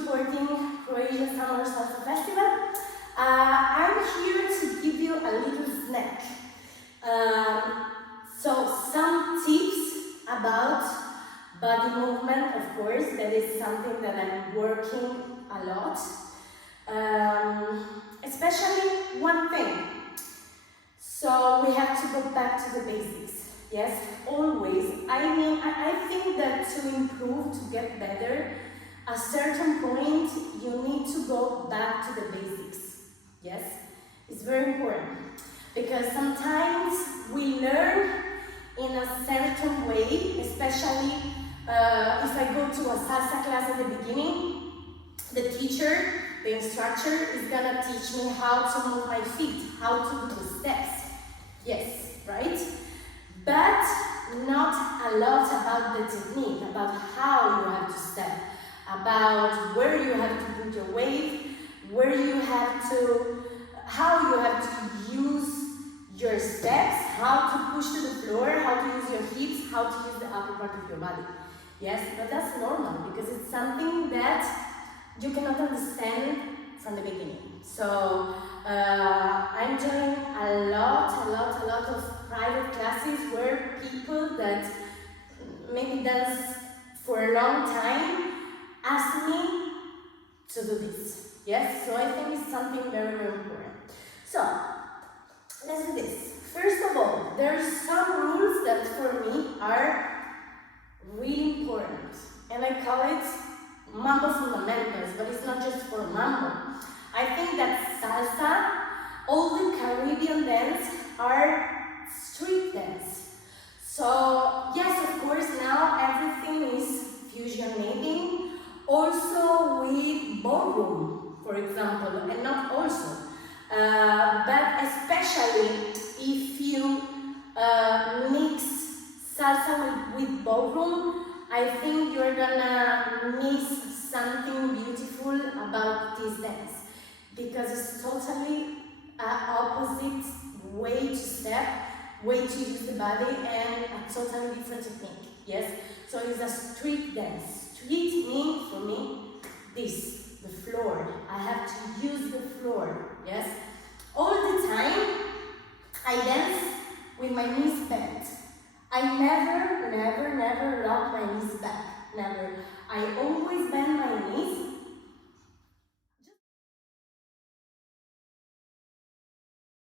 supporting Croatian Summer Salsa Festival. I'm here to give you a little snack. So some tips about body movement, of course, that is something that I'm working a lot. Especially one thing. So we have to go back to the basics. Yes, always. I think that to improve, to get better, at a certain point, you need to go back to the basics. Yes, it's very important. Because sometimes we learn in a certain way, especially if I go to a salsa class at the beginning, the teacher, the instructor is gonna teach me how to move my feet, how to do the steps. Yes, right? But not a lot about the technique, about how you have to step, about where you have to put your weight, how you have to use your steps, how to push to the floor, how to use your hips, how to use the upper part of your body. Yes, but that's normal because it's something that you cannot understand from the beginning. So I'm doing a lot of private classes where people that maybe dance for a long time ask me to do this. Yes, so I think it's something very important. So let's do this. First of all, there's some rules that for me are really important, and I call it Mambo fundamentals, but it's not just for Mambo. I think that salsa, all the Caribbean dance are street dance. So yes, of course, now everything is fusionating, also with ballroom, for example, and not also. But especially if you mix salsa with ballroom, I think you're gonna miss something beautiful about this dance, because it's totally opposite way to step, way to use the body, and a totally different technique. Yes, so it's a street dance. Street means for me this, the floor. I have to use the floor. Yes, all the time I dance with my knees bent. I never lock my knees back. Never. I always bend my knees